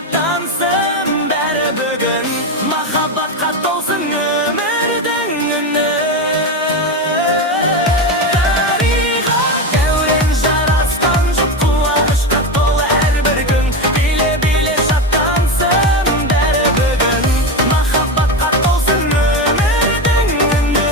шаттансın бәрі бүгін, махаббатқа толсын өмірдің үні. Дариға дәурен жарасқан жұп, қуанышқа толы әрбір күн, биле-биле шаттансын бәрі бүгін, махаббатқа толсын өмірдің үні.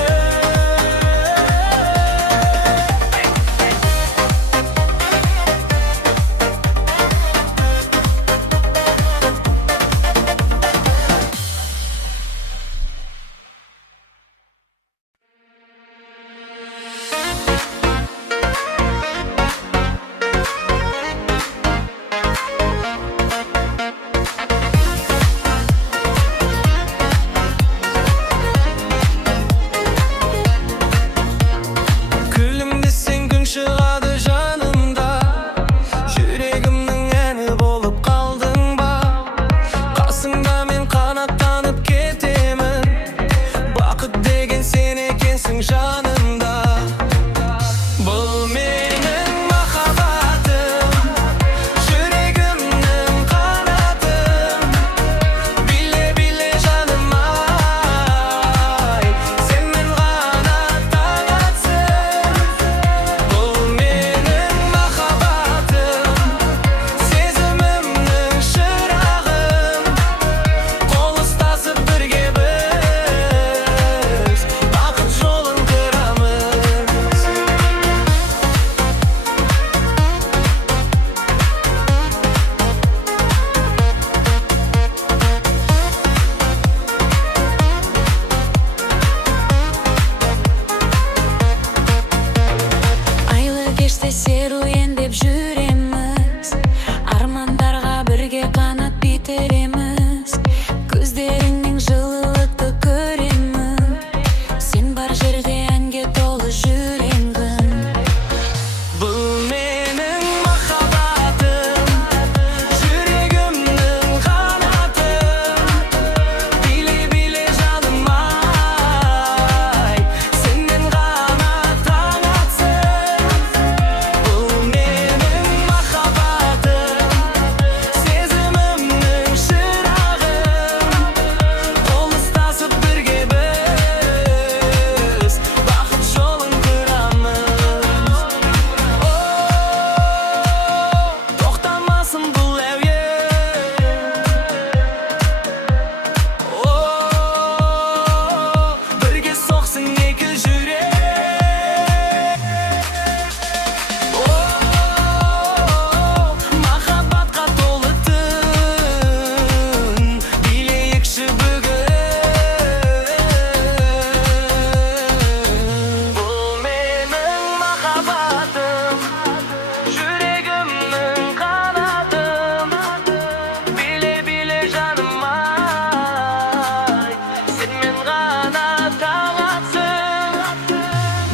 Күлімдесең күн шығады жанымда, жүрегімнің әні болып қалдың ба? Қасыңда мен қанаттанып кетемін, бақыт деген сен екенсің жанымда. Бұл менің махаббатым, жүрегімнің қанатым, биле-биле жаным ай, сенмен ғана таң атсын. Бұл менің махаббатым, сезімімнің шырағым, қол ұстасып бірге біз бақыт жолын қырамыз. Айлы кеште серуендеп жүреміз, армандарға бірге қанат бітіреміз. Көздеріңнен жылылықты көремін, сен бар жерде әнге толы жүрегім. Бұл менің махаббатым, жүрегімнің қанатым, биле-биле жаным ай, сенмен ғана таң атсын. Бұл менің махаббатым, сезімімнің шырағым, қол ұстасып бірге біз бақыт жолын қырамыз. Тоқтамасын бұл әуен, бірге соқсын екі жүрек. Махаббатқа толы түн, билейікші бүгін. Бұл менің махаббатым, жүрегімнің қанатым, биле-биле жаным ай, сенмен ғана таң атсын.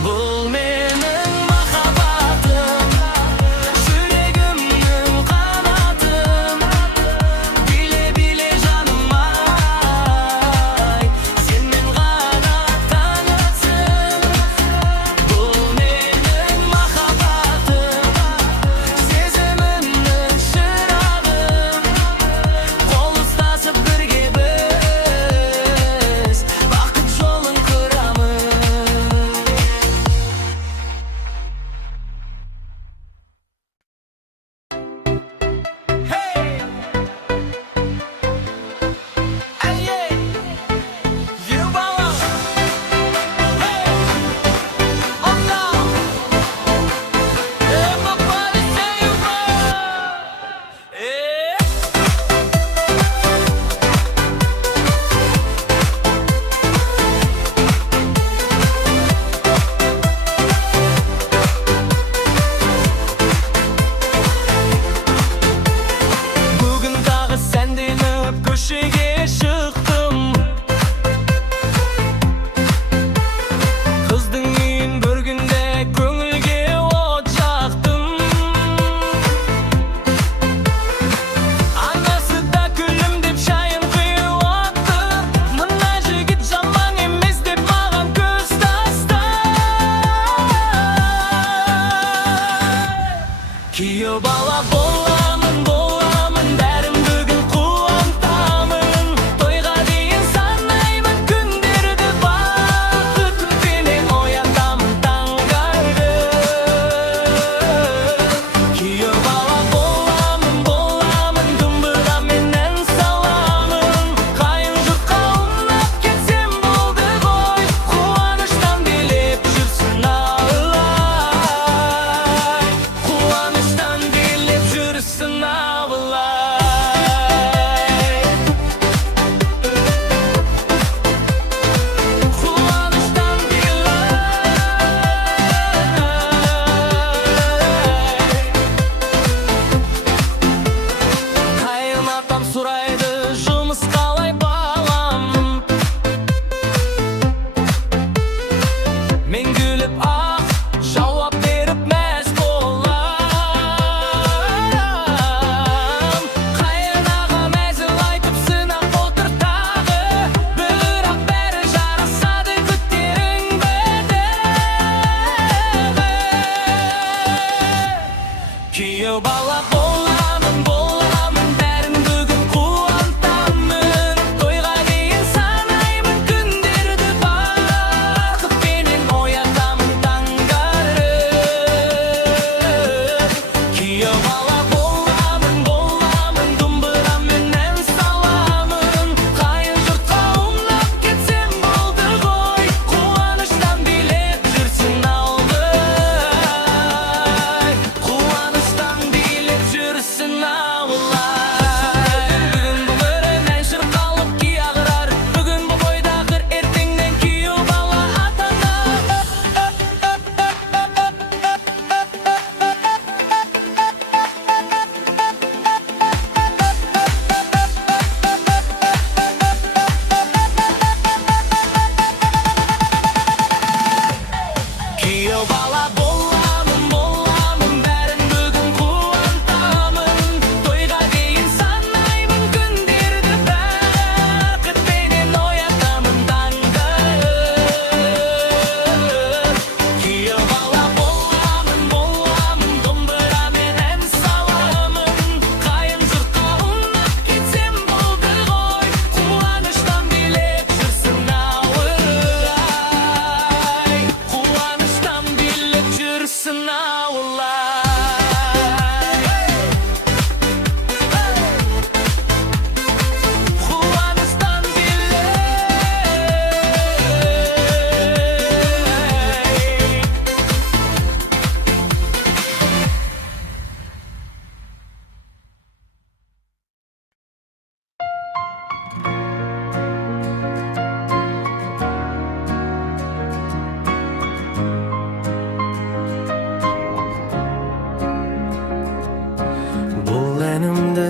Бұл менің махаббатым, жүрегімнің қанатым, биле-биле жаным ай, сенмен ғана таң атсын. Бұл менің махаббатым, сезімімнің шырағым, қол ұстасып бірге біз бақыт жолын қырамыз. Hey! Ай-ей! Юбала! Hey! Oh no! Everybody say Юбала! Бүгін тағы сәнденіп көшеге шықтым, қыздың үйін бір күнде көңілге от жақтым. Анасы да күлімдеп шайын құйып отыр, мына жігіт жаман емес деп маған көз тастады. Күйеу бала боламын, боламын, бәрін бүгін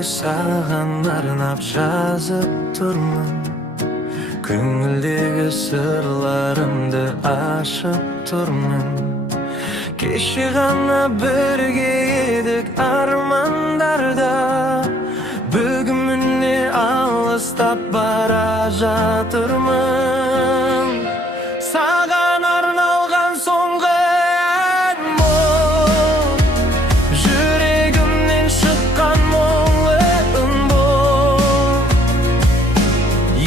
саған арнап жазып тұрмын. Көңілдегі сырларымды ашып тұрмын. Кеше ғана бірге едік армандарда, бүгін міне алыстап бара жатырмын. Саған арналған соңғы ән бұл, жүрегімнен шыққан мұңлы үн бұл.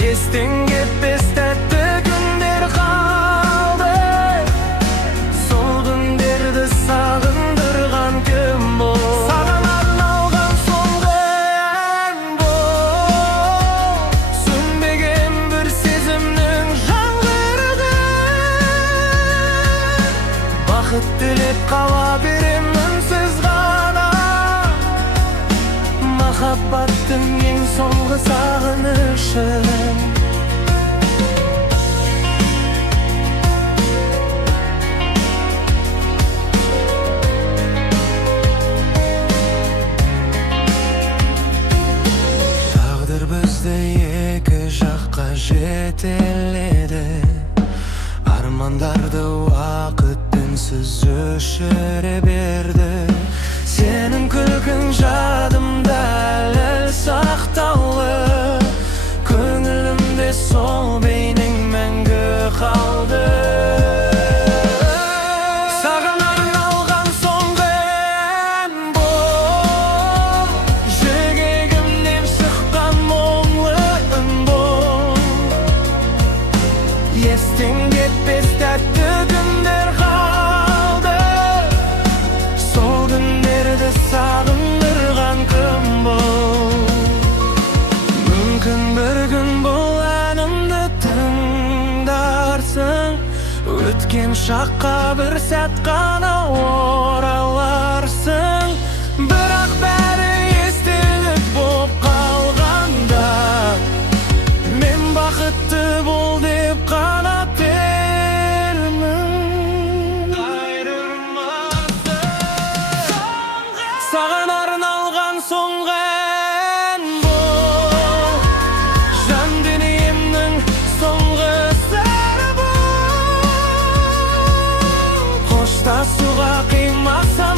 Естен кетпес тәтті күндер қалды, сол күндерді сағындырған кім бұл? Саған арналған соңғы ән бұл, сөнбеген бір сезімнің жаңғырығы. Бақыт тілеп қала берем үнсіз ғана, махаббаттың ең соңғы сағынышы. Тағдыр бізді екі жаққа жетеледі, армандарды уақыт үнсіз өшіре берді. Сенің күлкің жадымда әлі сақтаулы, көңілімде сол бейнең мәңгі қалды. Саған арналған соңғы ән бұл, жүрегімнен шыққан мұңлы үн бұл. Естен кетпес тәтті күндер қалды, сол күндерді сағындырған кім бұл? Мүмкін бір күн бұл әнімді тыңдарсың, өткен шаққа бір сәт қана ораларсың. Бірақ бәрі естелік боп қалғанда, мен бақытты бол деп қана термін. Саған арналған соңғы ән бұл, жан дүниемнің соңғы сыры бұл. Қоштасуға қимасам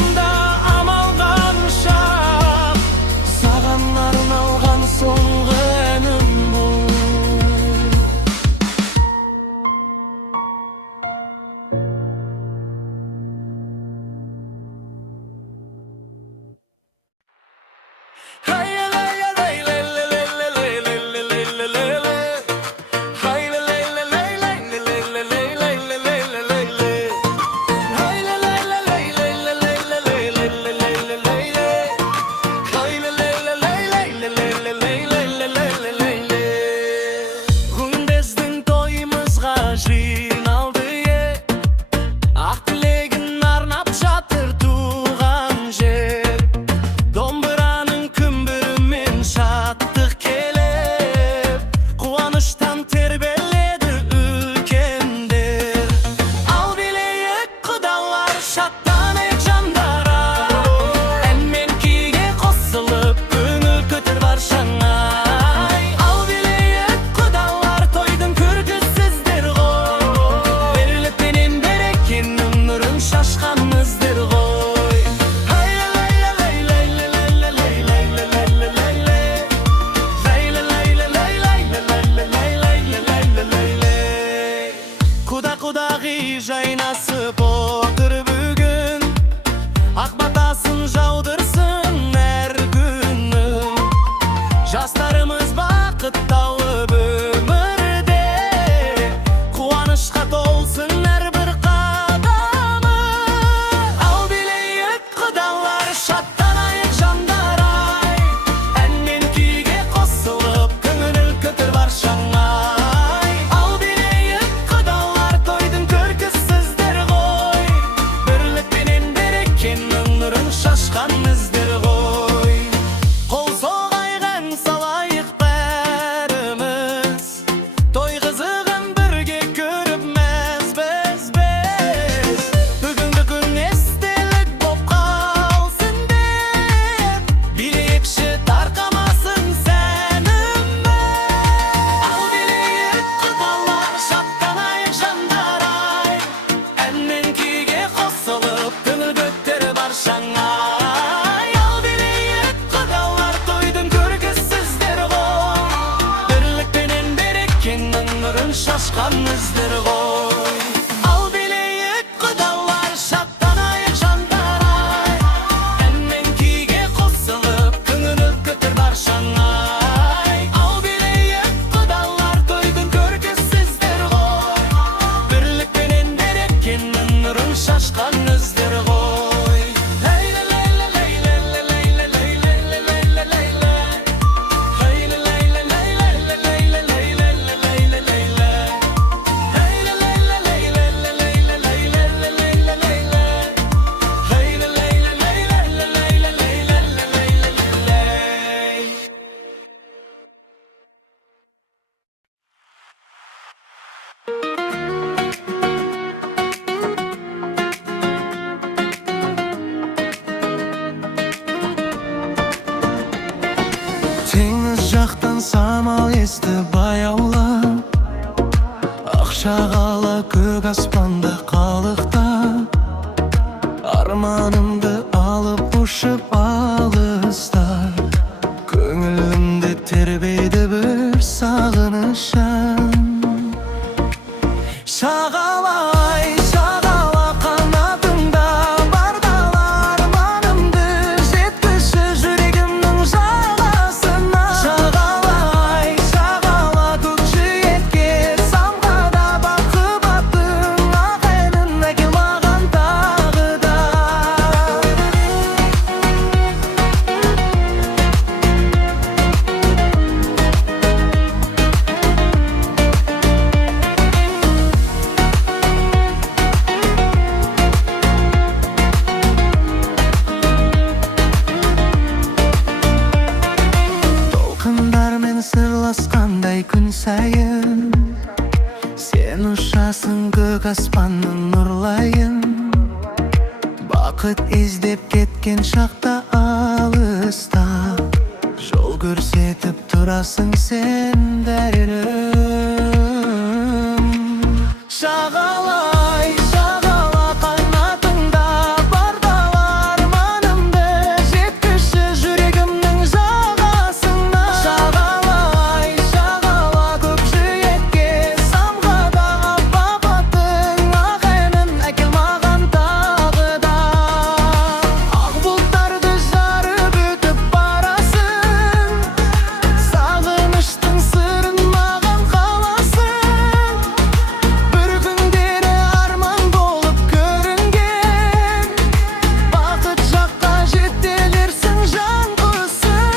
шашқан іздер ғой. Ал билейік құдалар, шаттанайық жандар ай, әнмен күйге қосылып көңіл көтер баршаңай. Ал билейік құдалар, тойдың көркесіздер ғой, бірлікпенен берекенің нұрын шашқан іздер ғой. Ләйлә ләйлә ләйлә ләйлә ләйлә ләйлә ләйлә Ләйлә ләйлә ләйлә ләйлә ләйлә ләйлә ләйлә Ләйлә ләйлә ләйлә ләйлә ләйлә ләйлә ләйлә Ләйлә ләйлә ләйлә ләйлә ләйлә ләйлә. Теңіз жақтан самал есті баяулап, ақшағала көк аспанда қалықтап, арманымды алып ұшып алыста, көңілімді тербейді бір сағынышым. Шағалай, шағала қанатыңда бар дала арманымды, жеткізші жүрегімнің жағасына. Шағалай, шағала көкжиекке, самғада бақыбаттың ақ әнін әкел маған тағы да. Толқындармен сырласқандай күн сайын, сен ұшасың көк аспанның нұрлайын. Бақыт іздеп кеткен шақта алыста, жол көрсетіп тұрасың сен дәрім. Шағалай, шағала қанатыңда бар дала арманымды, жеткізші жүрегімнің жағасына. Шағалай, шағала көкжиекке, самғада махаббаттың ақ әнін әкел маған тағы да. Ақ бұлттарды жарып өтіп барасың, сағыныштың сырын маған қаласың. Бір күндері арман болып көрінген, бақыт жаққа жетелерсің жан құсым.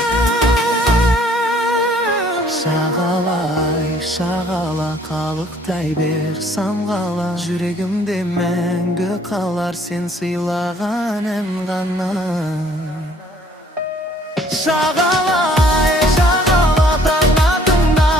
Шағалай, шағала қалықтай бер самғала, жүрегімде мәңгі қалар сен сыйлаған ән ғана. Шағалай, шағала қанатыңда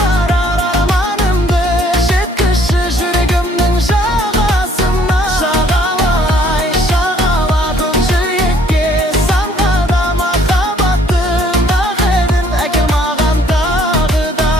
бар арманымды, жеткізші жүрегімнің жағасына. Шағалай, шағала көкжиекке, самғада махаббаттың ақ әнін әкел маған тағы да.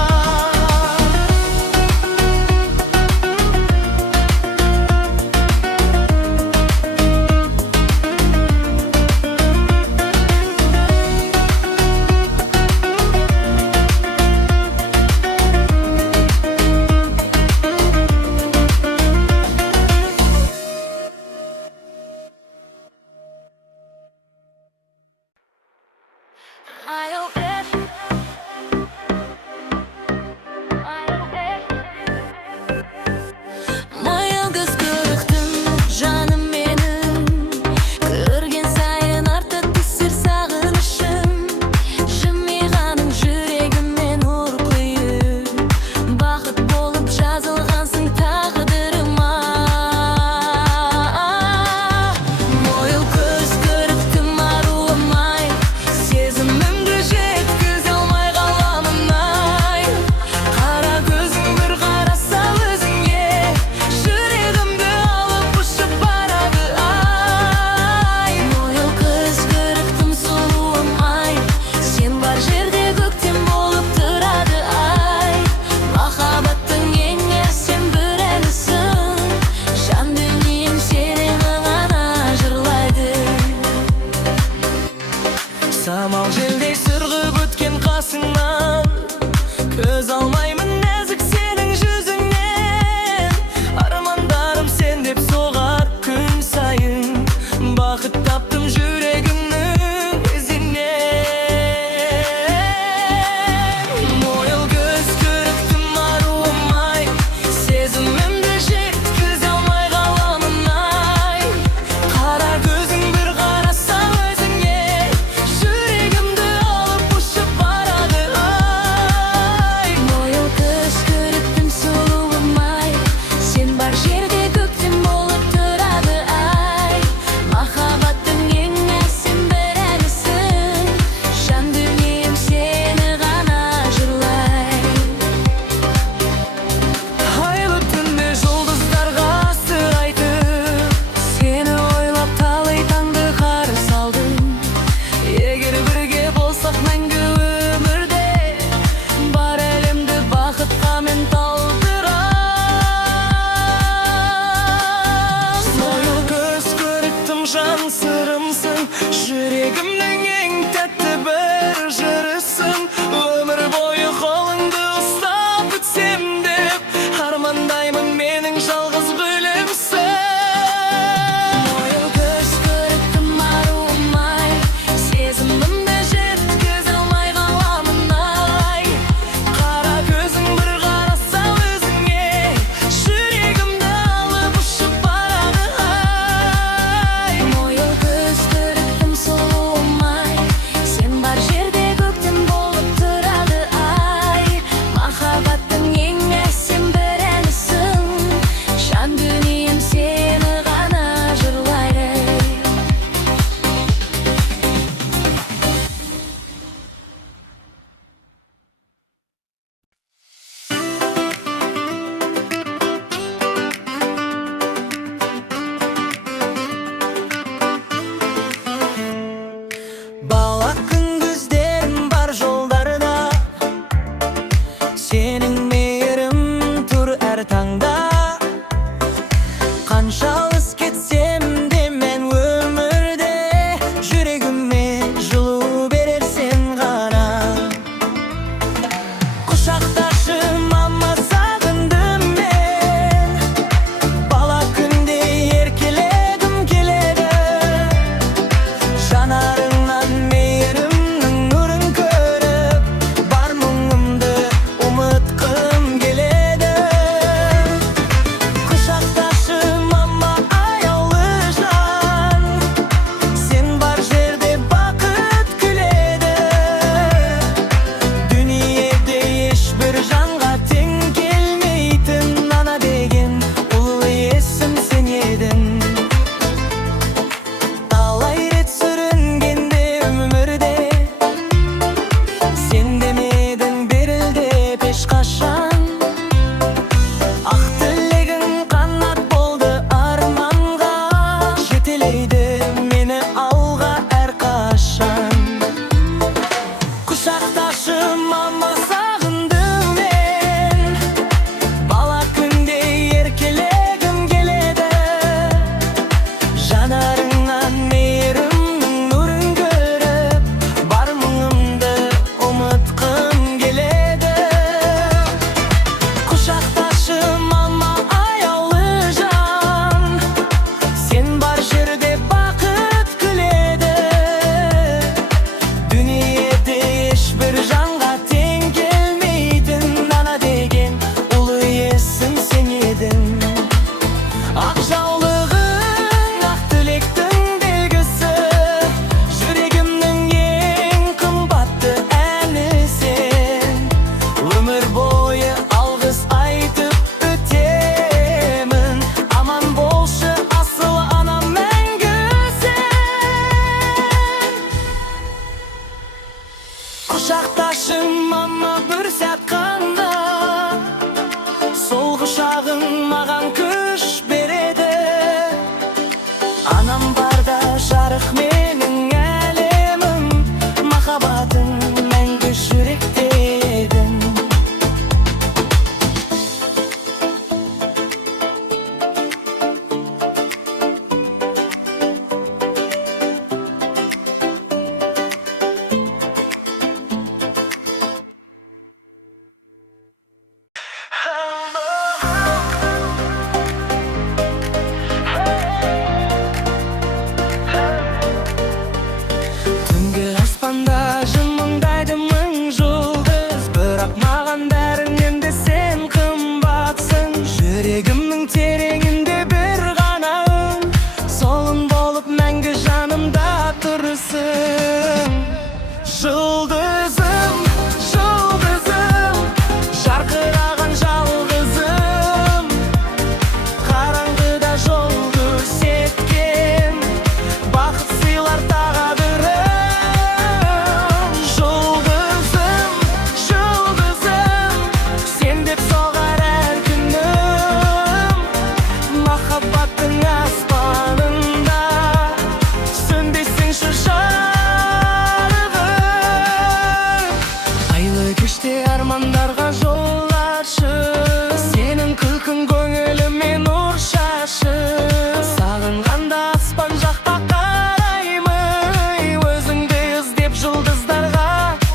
армандарға жол ашып, сенің күлкің көңіліме нұр шашып, сағынғанда аспан жаққа қараймын, өзіңді іздеп жұлдыздарға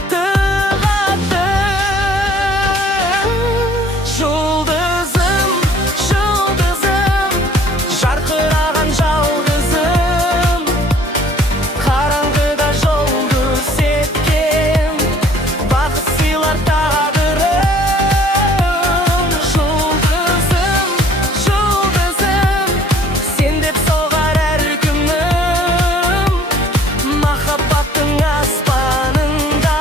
тық аттым. Жұлдызым, жұлдызым, жарқыраған жалғызым, қараңғыда жол көрсеткен, бақыт сыйлар тағдырым. Жұлдызым, жұлдызым, сен деп соғар әр күнім, махаббаттың аспанында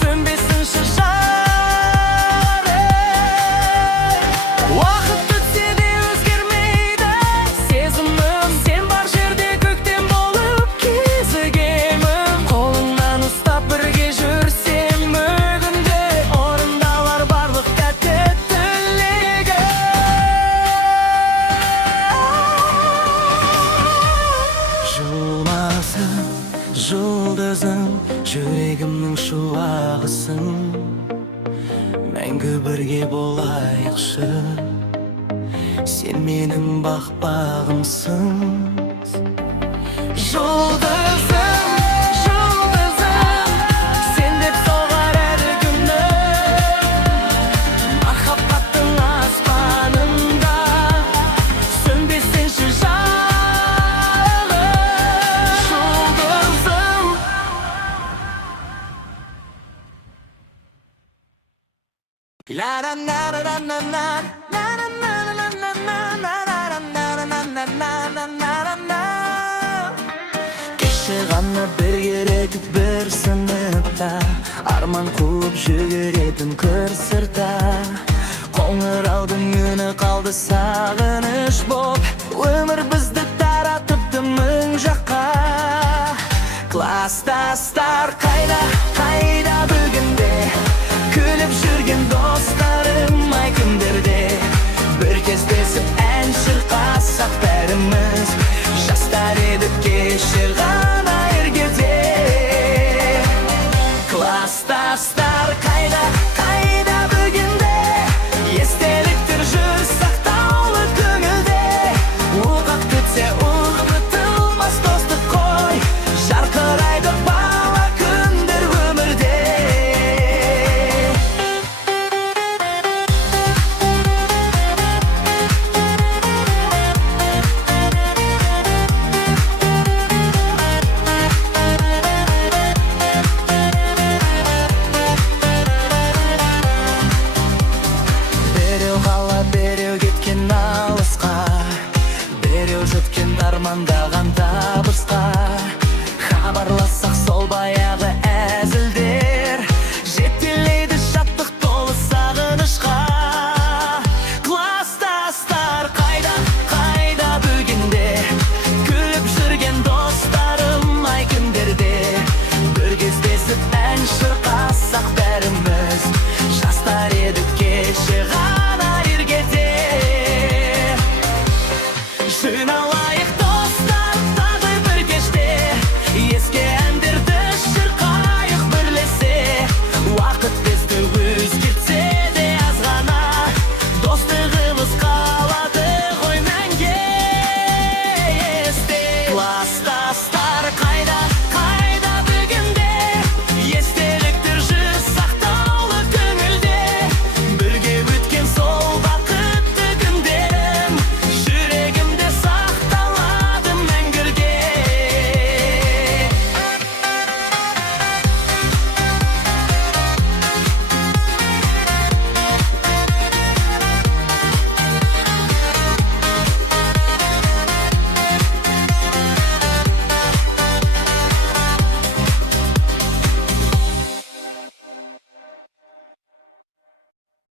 сөнбесінші жарық. Уақыт өтсе де өзгермейді сезімім, сен бар жерде көктем болып кезігемін. Қолыңнан ұстап бірге жүрсем бүгінде, орындалар барлық тәтті тілегім. Жұлмасың, жұлдызым, жүрегімнің шуағысың, мәңгі бірге болайықшы, сен менің бақпағымсың. Жұлдызым, жұлдызым, сен деп соғар әр күнім, махаббаттың аспанында сөнбесінші жарық. Жұлдызым. Кеше ғана бір кередік бір сыныпта, арман қуып жүгіре